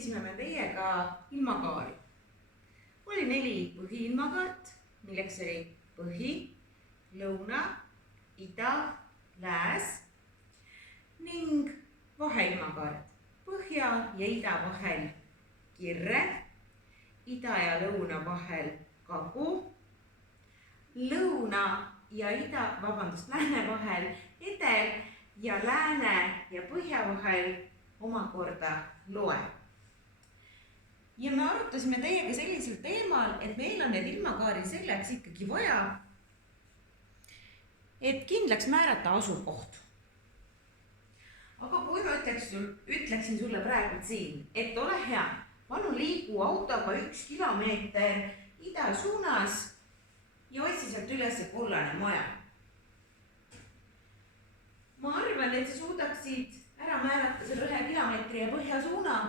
õppisime me teiega ilmakaari. Oli 4 põhiilmakaart, milleks oli põhi, lõuna, ida, lääs ning vaheilmakaared. Põhja ja ida vahel kirre, ida ja lõuna vahel kagu, lõuna ja lääne vahel edel ja lääne ja põhja vahel omakorda loe. Ja me arutasime teiega sellisel teemal, et meil on need ilmakaari selleks ikkagi vaja, et kindlaks määrata asukoht. Aga kui ma ütleksin sulle praegu siin, et ole hea, palun liigu autoga 1 kilomeeter ida suunas ja otsi sealt üles kollane maja. Ma arvan, et sa suudaksid ära määrata selle 1 kilomeetri ja põhja suuna,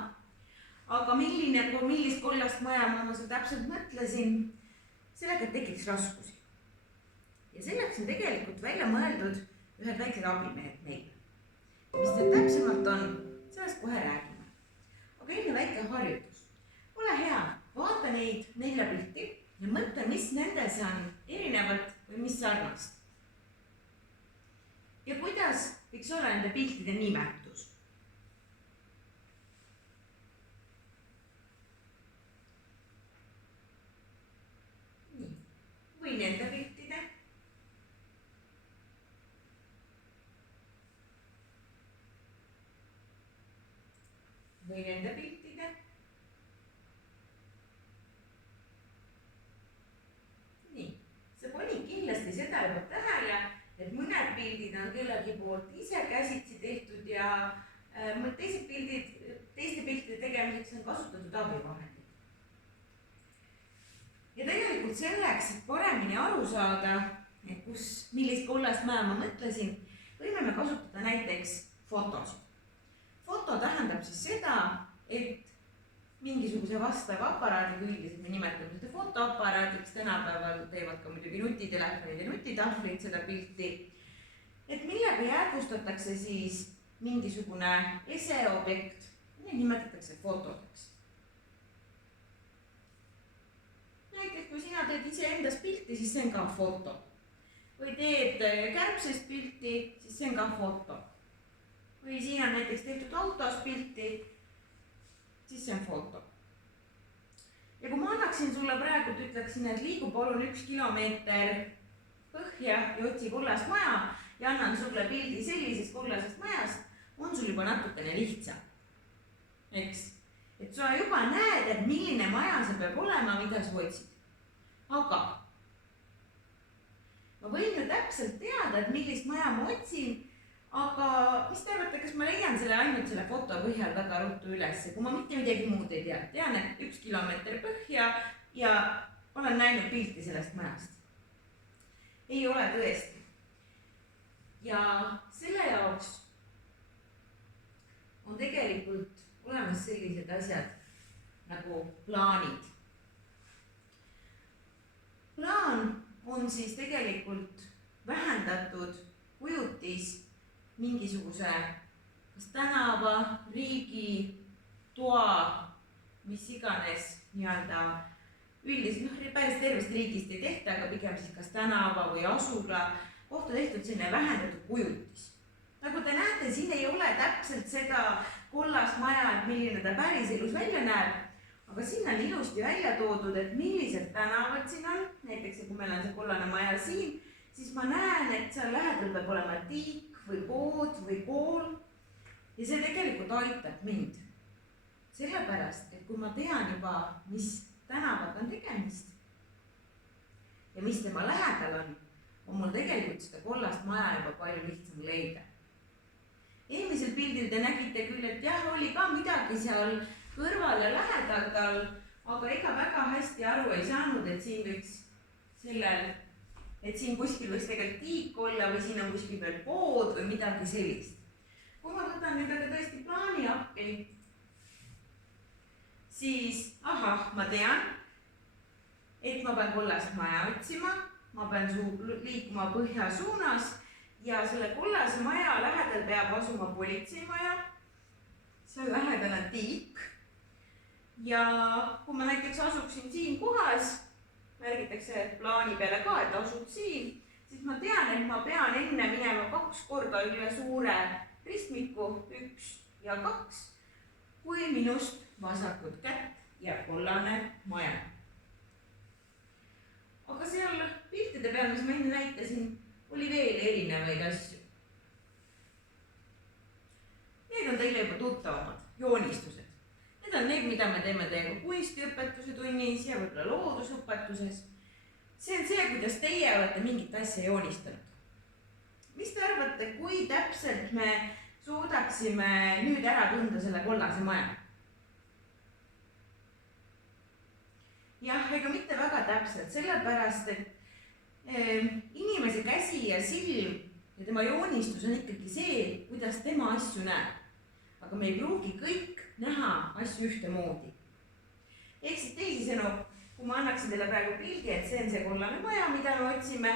aga millist kollast maja ma seal täpselt mõtlesin, sellega tekiks raskusi. Ja selleks on tegelikult välja mõeldud ühed väiksed abimehed meile. Mis need täpsemalt on, sellest kohe räägime. Aga enne väike harjutus. Ole hea, vaata neid 4 pilti ja mõtle, mis nendes on erinevat või mis sarnast. Ja kuidas võiks olla nende piltide nimetus? Nii, või nende piltide. Või nende piltide. Nii, sa panid kindlasti seda juba tähele, et mõned pildid on kellegi poolt ise käsitsi tehtud ja teiste piltide tegemiseks on kasutatud abivahendid. Ja tegelikult selleks, et paremini aru saada, et millist kollast maja ma mõtlesin, võime me kasutada näiteks fotosid. Foto tähendab siis seda, et mingisuguse vastava aparaadiga, üldiselt me nimetame seda fotoaparaadiks, tänapäeval teevad ka muidugi nutitelefonid ja nutitahvlid seda pilti, et millega jäädvustatakse siis mingisugune eseobjekt, neid nimetatakse fotodeks. Näiteks, kui sina teed iseendast pilti, siis see on ka foto. Või teed kärbsest pilti, siis see on ka foto. Või siin on näiteks tehtud autos pilti, siis see on foto. Ja kui ma annaksin sulle praegu, ütleksin, et liigu palun 1 kilomeeter põhja ja otsi kollast maja ja annan sulle pildi sellisest kollasest majast, on sul juba natukene lihtsam. Eks? Et sa juba näed, et milline maja see peab olema, mida sa otsid. Aga ma võin ju täpselt teada, et millist maja ma otsin, aga mis te arvate, kas ma leian selle ainult selle foto põhjal väga ruttu üles, kui ma mitte midagi muud ei tea. Tean, et 1 kilomeeter põhja ja olen näinud pilti sellest majast. Ei ole tõesti. Ja selle jaoks on tegelikult olemas sellised asjad nagu plaanid. Plaan on siis tegelikult vähendatud kujutis mingisuguse kas tänava, riigi, toa, mis iganes nii-öelda üldiselt, päris tervest riigist ei tehta, aga pigem siis kas tänava või asula kohta tehtud selline vähendatud kujutis. Nagu te näete, siin ei ole täpselt seda kollast maja, et milline ta päris elus välja näeb, aga siin on ilusti välja toodud, et millised tänavad siin on. Näiteks, kui meil on see kollane maja siin, siis ma näen, et seal lähedal peab olema tiik või pood või kool ja see tegelikult aitab mind. Sellepärast, et kui ma tean juba, mis tänavaga on tegemist ja mis tema lähedal on mul tegelikult seda kollast maja juba palju lihtsam leida. Eelmisel pildil te nägite küll, et jah, oli ka midagi seal kõrval ja lähedal tal, aga ega väga hästi aru ei saanud, et siin võiks et siin kuskil võiks tegelikult tiik olla või siin on kuskil veel pood või midagi sellist. Kui ma võtan nüüd aga tõesti plaani appi, siis ma tean, et ma pean kollast maja otsima, ma pean liikuma põhja suunas ja selle kollase maja lähedal peab asuma politseimaja. Seal lähedal on tiik ja kui ma näiteks asuksin siin kohas, märgitakse plaani peale ka, et asud siin, siis ma tean, et ma pean enne minema 2 korda üle suure ristmiku, 1 ja 2, kui minust vasakut kätt jääb kollane maja. Aga seal piltide peal, mis ma enne näitasin, oli veel erinevaid asju. Need on teile juba tuttavamad, joonistused. Need on need, mida me teeme teiega kunstiõpetuse tunnis ja võib-olla loodusõpetuses. See on see, kuidas teie olete mingit asja joonistanud. Mis te arvate, kui täpselt me suudaksime nüüd ära tunda selle kollase maja? Jah, ega mitte väga täpselt, sellepärast, et inimese käsi ja silm ja tema joonistus on ikkagi see, kuidas tema asju näeb. Aga me ei pruugi kõik näha asju ühtemoodi. Ehk siis teisisõnu, kui ma annaksin teile praegu pildi, et see on see kollane maja, mida me otsime,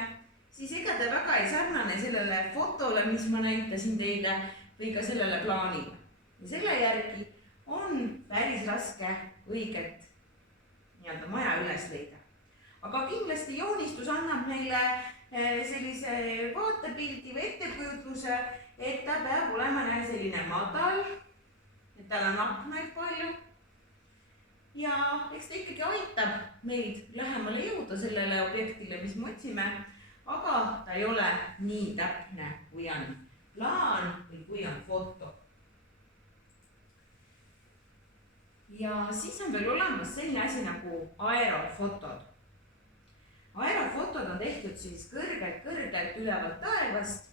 siis ega ta väga ei sarnane sellele fotole, mis ma näitasin teile, või ka sellele plaanile. Ja selle järgi on päris raske õiget maja üles leida. Aga kindlasti joonistus annab meile sellise vaatepildi või ettekujutluse, et ta peab olema selline madal, et tal on aknaid palju. Ja eks ta ikkagi aitab meid lähemale jõuda sellele objektile, mis me otsime, aga ta ei ole nii täpne, kui on plaan või kui on foto. Ja siis on veel olemas selline asi nagu aerofotod. Aerofotod on tehtud siis kõrgelt ülevalt taevast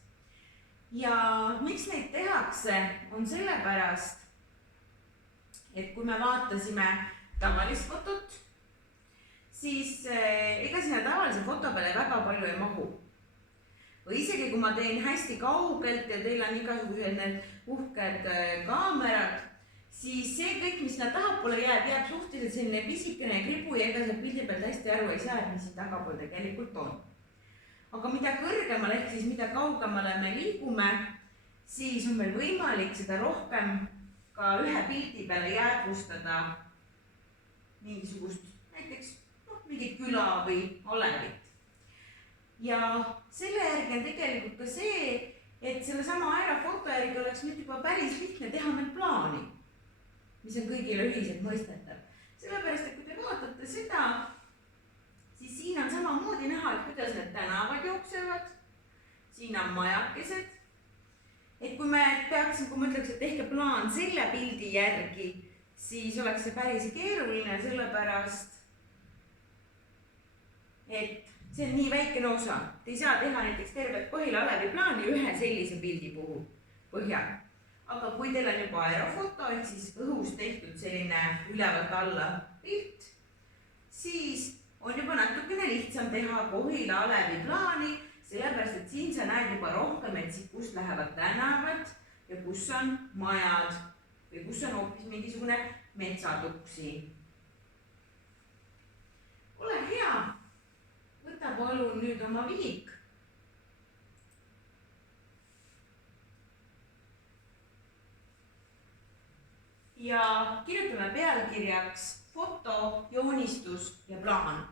ja miks neid tehakse, on sellepärast, et kui me vaatasime tavalist fotot, siis ega sinna tavalise foto peale väga palju ei mahu. Või isegi kui ma teen hästi kaugelt ja teil on igasugused need uhked kaamerad, siis see kõik, mis sinna tahapoole jääb suhteliselt selline pisikene kribu ja ega see pildi pealt hästi aru ei saa, et mis siin tagapool tegelikult on. Aga mida kõrgemale ehk siis mida kaugemale me liigume, siis on meil võimalik seda rohkem ka ühe pildi peale jäädvustada mingisugust näiteks mingit küla või alevit. Ja selle järgi on tegelikult ka see, et selle sama aerofoto järgi oleks nüüd juba päris lihtne teha meil plaani, mis on kõigile ühiselt mõistetav. Sellepärast, et kui te vaatate seda, siis siin on samamoodi näha, et kuidas need tänavad jooksevad. Siin on majakesed. Et kui ma ütleks, et tehke plaan selle pildi järgi, siis oleks see päris keeruline, sellepärast, et see on nii väikene osa. Te ei saa teha näiteks tervet Kohila alevi plaani ühe sellise pildi puhul põhjal. Aga kui teil on juba aerofoto, ehk siis õhus tehtud selline ülevalt alla pilt, siis on juba natukene lihtsam teha Kohila alevi plaani, sellepärast, et siin sa näed juba rohkem, et kust lähevad tänavad ja kus on majad või kus on hoopis mingisugune metsatuksi. Ole hea, võta palun nüüd oma vihik. Ja kirjutame pealkirjaks foto, joonistus ja plaan.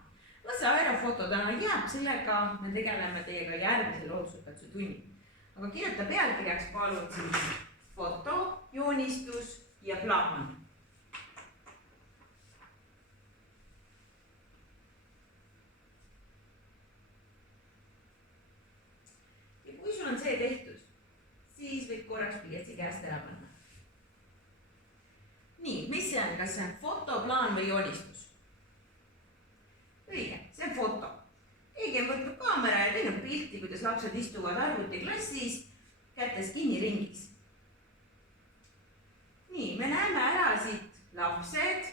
Las see aerofoto täna jääb, sellega me tegeleme teiega järgmisel loodusõpetuse tunnil. Aga kirjuta pealkirjaks palun siis foto, joonistus ja plaan. Ja kui sul on see tehtud, siis võid korraks pliiatsi käest ära panna. Nii, mis see on? Kas see on foto, plaan või joonistus? Õige, see on foto. Keegi on võtnud kaamera ja teinud pilti, kuidas lapsed istuvad arvutiklassis kätes kinni ringis. Nii, me näeme ära siit lapsed,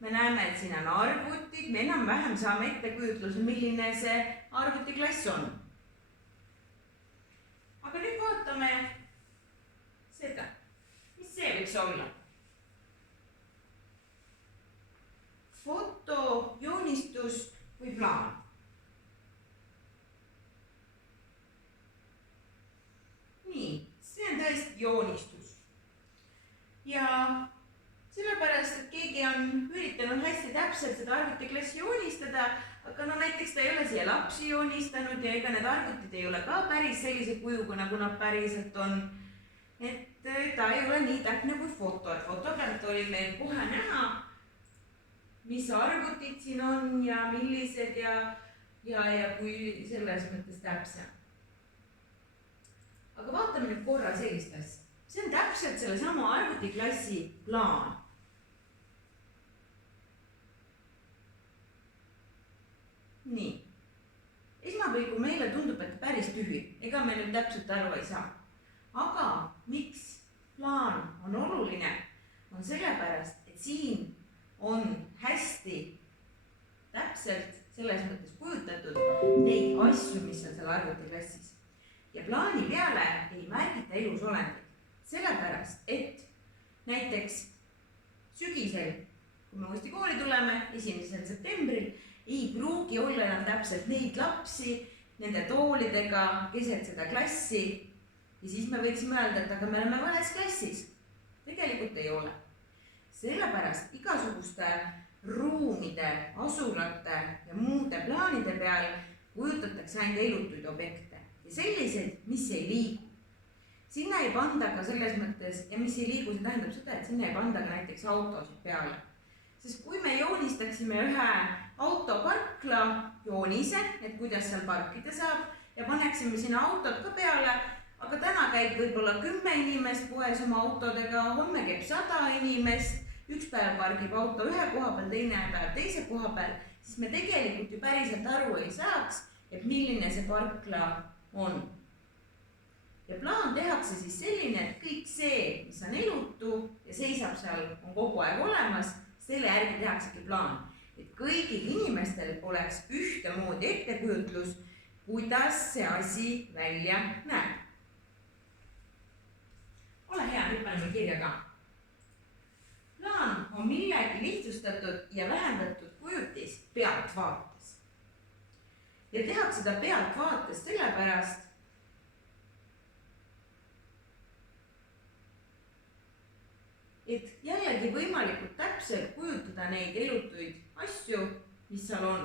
me näeme, et siin on arvutid, me enam-vähem saame ettekujutluse, milline see arvutiklass on. Aga nüüd vaatame seda, mis see võiks olla. Foto, joonistus või plaan. Nii, see on tõesti joonistus. Ja sellepärast, et keegi on üritanud hästi täpselt seda arvutiklassi joonistada, aga no näiteks ta ei ole siia lapsi joonistanud ja ega need arvutid ei ole ka päris sellise kujuga, nagu nad päriselt on. Et ta ei ole nii täpne kui foto, et foto pealt oli meil kohe näha, mis arvutid siin on ja millised ja kui selles mõttes täpsem. Aga vaatame nüüd korra sellist asja. See on täpselt selle sama arvutiklassi plaan. Nii. Esmapilgul meile tundub, et päris tühi. Ega me nüüd täpselt aru ei saa. Aga miks plaan on oluline? On sellepärast, et siin on hästi täpselt selles mõttes kujutatud neid asju, mis on seal arvutiklassis. Ja plaani peale ei märgita elusolendit. Sellepärast, et näiteks sügisel, kui me uuesti kooli tuleme, 1. septembril, ei pruugi olla enam täpselt neid lapsi nende toolidega keset seda klassi. Ja siis me võiksime öelda, et aga me oleme vales klassis. Tegelikult ei ole. Sellepärast igasuguste ruumide, asulate ja muude plaanide peal kujutatakse ainult elutuid objekte ja selliseid, mis ei liigu. Sinna ei panda ka selles mõttes, ja mis ei liigu, see tähendab seda, et sinna ei panda ka näiteks autosid peale. Sest kui me joonistaksime ühe autoparkla joonise, et kuidas seal parkida saab ja paneksime sinna autod ka peale, aga täna käib võib-olla 10 inimest poes oma autodega, homme käib 100 inimest, üks päev pargib auto ühe koha peal, teine päev teise koha peal, siis me tegelikult ju päriselt aru ei saaks, et milline see parkla on. Ja plaan tehakse siis selline, et kõik see, mis on elutu ja seisab seal, on kogu aeg olemas, selle järgi tehaksegi plaan. Et kõigil inimestel oleks ühtemoodi ettekujutlus, kuidas see asi välja näeb. Ole hea, nüüd paneme kirja ka. Plaan on millegi lihtsustatud ja vähendatud kujutis pealtvaates. Ja tehakse seda pealtvaates sellepärast, et jällegi võimalikult täpselt kujutada neid elutuid asju, mis seal on.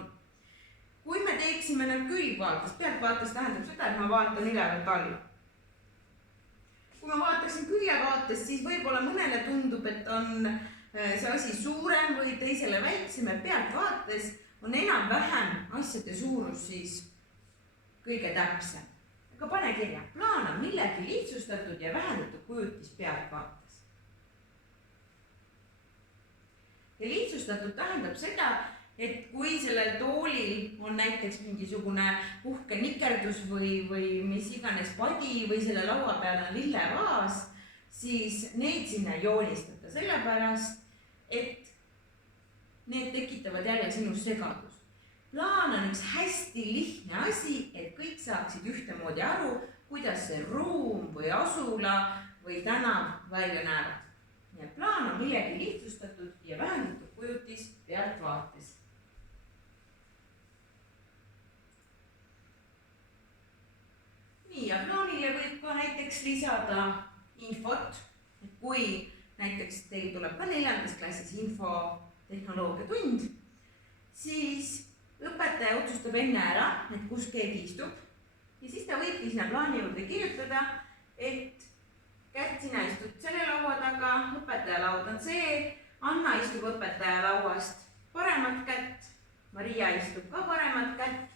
Kui me teeksime need külgvaates, pealtvaates tähendab seda, et ma vaatan ülevalt alla. Kui ma vaataksin küljevaates, siis võib-olla mõnele tundub, et on see asi suurem või teisele väiksem, et pealtvaates on enam-vähem asjade suurus siis kõige täpsem. Aga pane kirja, plaan on millegi lihtsustatud ja vähendatud kujutis pealtvaates. Ja lihtsustatud tähendab seda, et kui sellel toolil on näiteks mingisugune uhke nikerdus või mis iganes padi või selle laua peal on lillevaas, siis neid sinna ei joonistata sellepärast, et need tekitavad jälle sinus segadus. Plaan on üks hästi lihtne asi, et kõik saaksid ühtemoodi aru, kuidas see ruum või asula või tänav välja näevad. Nii et plaan on millegi lihtsustatud ja vähendatud kujutis pealtvaates. Ja plaanile võib ka näiteks lisada infot, et kui näiteks teil tuleb ka 4. klassis infotehnoloogia tund, siis õpetaja otsustab enne ära, et kus keegi istub ja siis ta võibki sinna plaani juurde kirjutada, et Kärt, sina istud selle laua taga, õpetaja laud on see, Anna istub õpetaja lauast paremat kätt, Maria istub ka paremat kätt.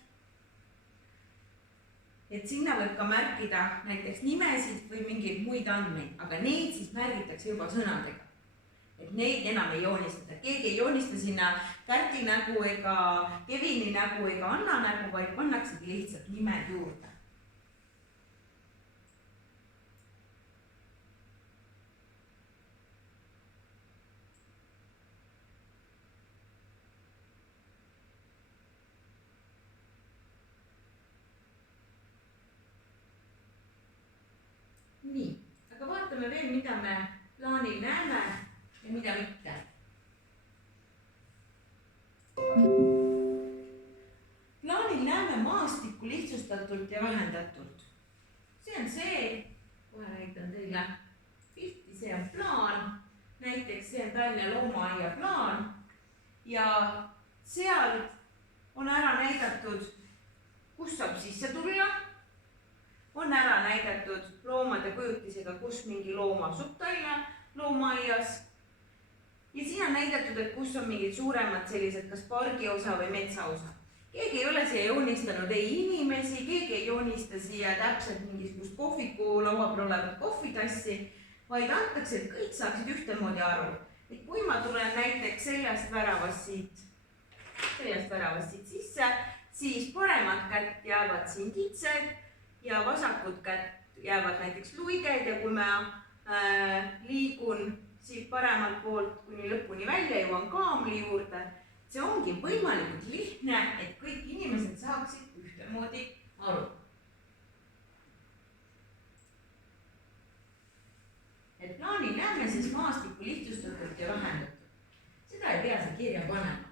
Et sinna võib ka märkida näiteks nimesid või mingeid muid andmeid, aga neid siis märgitakse juba sõnadega. Et neid enam ei joonistata. Keegi ei joonista sinna Kärti nägu ega Kevini nägu ega Anna nägu, vaid pannaksegi lihtsalt nimed juurde. Nii, aga vaatame veel, mida me plaanil näeme ja mida mitte. Plaanil näeme maastikku lihtsustatult ja vähendatult. See on see, kohe näitan teile pilti, see on plaan. näiteks see on Tallinna loomaaia plaan ja seal on ära näidatud, kus saab sisse tulla, on ära näidatud loomade kujutisega, kus mingi loom asub Tallinna loomaaias ja siin on näidatud, et kus on mingid suuremad sellised kas pargiosa või metsaosa. Keegi ei ole siia joonistanud ei inimesi, keegi ei joonista siia täpselt mingisugust kohviku laua peal olevat kohvitassi, vaid antakse, et kõik saaksid ühtemoodi aru. Et kui ma tulen näiteks sellest väravast siit sisse, siis paremad kätt jäävad siin kitsed ja vasakud kätt jäävad näiteks luiged ja kui ma liigun siit paremalt poolt kuni lõpuni välja, jõuan kaamli juurde, see ongi võimalikult lihtne, et kõik inimesed saaksid ühtemoodi aru. Et plaani näeme siis maastikku lihtsustatult ja vähendatud. Seda ei pea see kirja panema.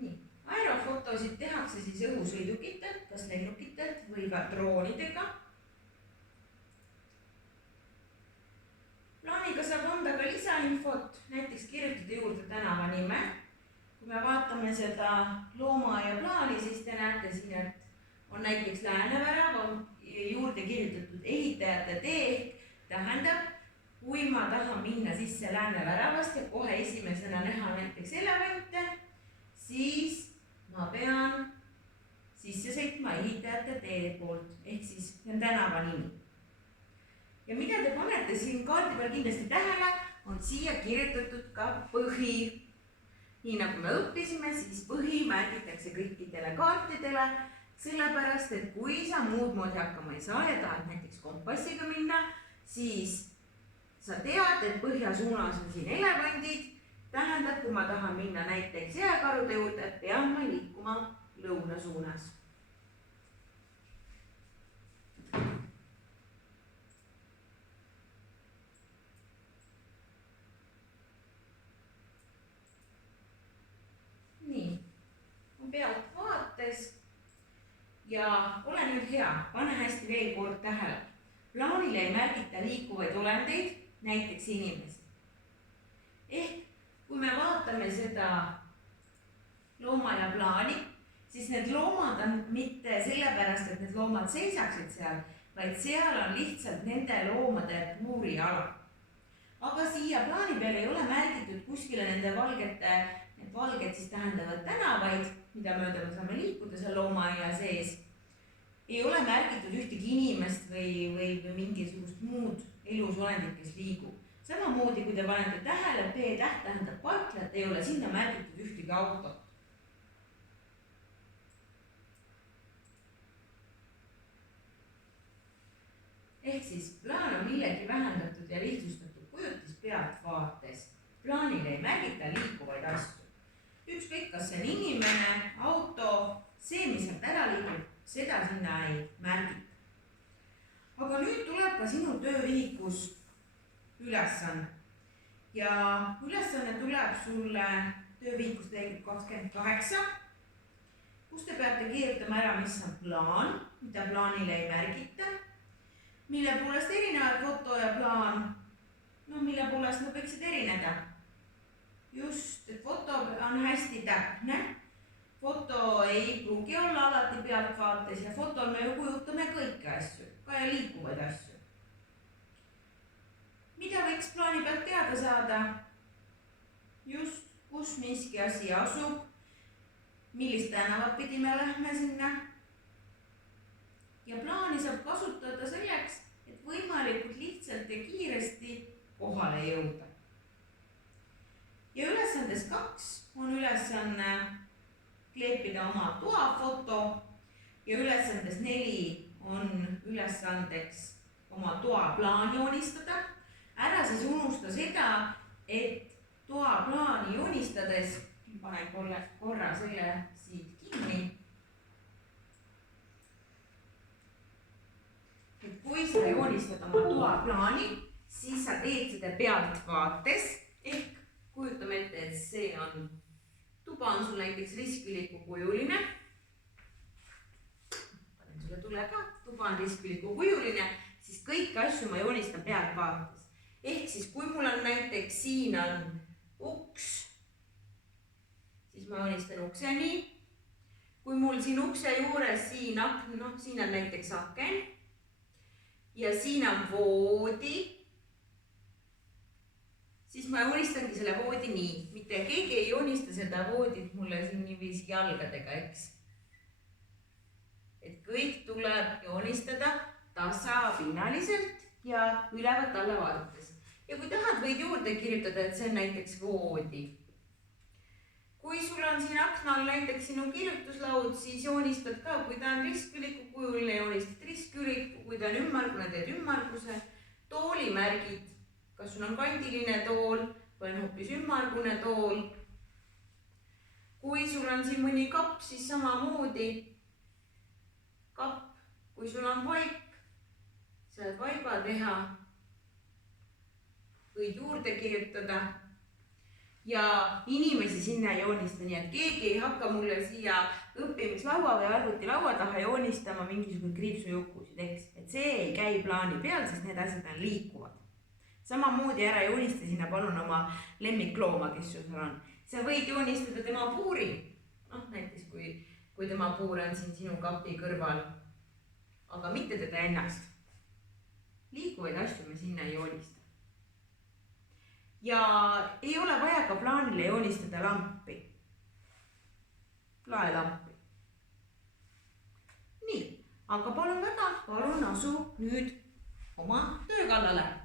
Nii, aerofotosid tehakse siis õhusõidukitelt, kas lennukitelt või ka droonidega. Plaaniga saab anda ka lisainfot, näiteks kirjutada juurde tänava nime. Kui me vaatame seda loomaaia plaani, siis te näete siin, et on näiteks Läänevärav, on juurde kirjutatud ehitajate tee, tähendab, kui ma tahan minna sisse Lääneväravast ja kohe esimesena näha näiteks elevante, siis ma pean sisse sõitma ehitajate tee poolt, ehk siis see on tänava nimi. Ja mida te panete siin kaardi peal kindlasti tähele, on siia kirjutatud ka põhi. Nii nagu me õppisime, siis põhi märgitakse kõikidele kaartidele, sellepärast, et kui sa muud moodi hakkama ei saa ja tahad näiteks kompassiga minna, siis sa tead, et põhja suunas on siin elevandid, tähendab, kui ma tahan minna näiteks jääkarude juurde, pean ma liikuma lõuna suunas. Pealt vaates ja ole nüüd hea, pane hästi veel kord tähele. Plaanile ei märgita liikuvaid olendeid, näiteks inimesi. Ehk kui me vaatame seda loomaaia plaani, siis need loomad on mitte sellepärast, et need loomad seisaksid seal, vaid seal on lihtsalt nende loomade puuriala. Aga siia plaani peal ei ole märgitud kuskile nende valged siis tähendavad tänavaid, mida mööda me saame liikuda seal loomaia sees. Ei ole märgitud ühtegi inimest või mingisugust muud elusolendit, kes liigub. Samamoodi, kui te panete tähele, P-täht tähendab parklat, ei ole sinna märgitud ühtegi autot. Ehk siis plaan on millegi vähendatud ja lihtsustatud kujutis pealtvaates. Plaanile ei märgita liikuvaid asju. Ükskõik, kas see on inimene, auto, see, mis sealt ära liigub, seda sinna ei märgita. Aga nüüd tuleb ka sinu töövihikus ülesanne. Ja ülesanne tuleb sulle töövihikus lehekülg 28, kus te peate kirjutama ära, mis on plaan, mida plaanile ei märgita, mille poolest erinevad foto ja plaan, mille poolest nad võiksid erineda. Just, et foto on hästi täpne, foto ei pruugi olla alati pealtvaates ja fotol me ju kujutame kõiki asju, ka ja liikuvaid asju. Mida võiks plaani pealt teada saada? Just, kus miski asi asub, millist tänavat pidi me lähme sinna. Ja plaani saab kasutada selleks, et võimalikult lihtsalt ja kiiresti kohale jõuda. Ja ülesandes 2 on ülesanne kleepida oma toafoto ja ülesandes 4 on ülesandeks oma toaplaan joonistada. Ära siis unusta seda, et toaplaani joonistades, panen korra selle siit kinni. Et kui sa joonistad oma toaplaani, siis sa teed seda pealtvaates ehk kujutame ette, et see on tuba on sul näiteks riskvilikukujuline. Panen sulle tule ka, tuba on riskvilikukujuline, siis kõiki asju ma joonistan pealtvaates. ehk siis, kui mul on näiteks siin on uks, siis ma joonistan ukse nii. kui mul siin ukse juures siin siin on näiteks aken ja siin on voodi, siis ma joonistangi selle voodi nii. mitte keegi ei joonista seda voodit mulle siin niiviisi jalgadega, eks. et kõik tuleb joonistada tasapinnaliselt ja ülevalt alla vaadates. ja kui tahad, võid juurde kirjutada, et see on näiteks voodi. kui sul on siin akna all näiteks sinu kirjutuslaud, siis joonistad ka, kui ta on ristküliku kujuline, joonistad ristküliku, kui ta on ümmargune, teed ümmarguse. toolimärgid, kas sul on kandiline tool või on hoopis ümmargune tool. kui sul on siin mõni kapp, siis samamoodi kapp. kui sul on vaip, saad vaiba teha, võid juurde kirjutada ja inimesi sinna ei joonista, nii et keegi ei hakka mulle siia õppimislaua või arvutilaua taha joonistama mingisuguseid kriipsujukusid, eks. et see ei käi plaani peal, sest need asjad on liikuvad. samamoodi ära joonista sinna palun oma lemmiklooma, kes sul seal on. sa võid joonistada tema puuri, näiteks kui tema puur on siin sinu kapi kõrval, aga mitte teda ennast. liikuvaid asju me sinna ei joonista. ja ei ole vaja ka plaanile joonistada lampi, laelampi. nii, aga palun väga, palun asu nüüd oma töö kallale.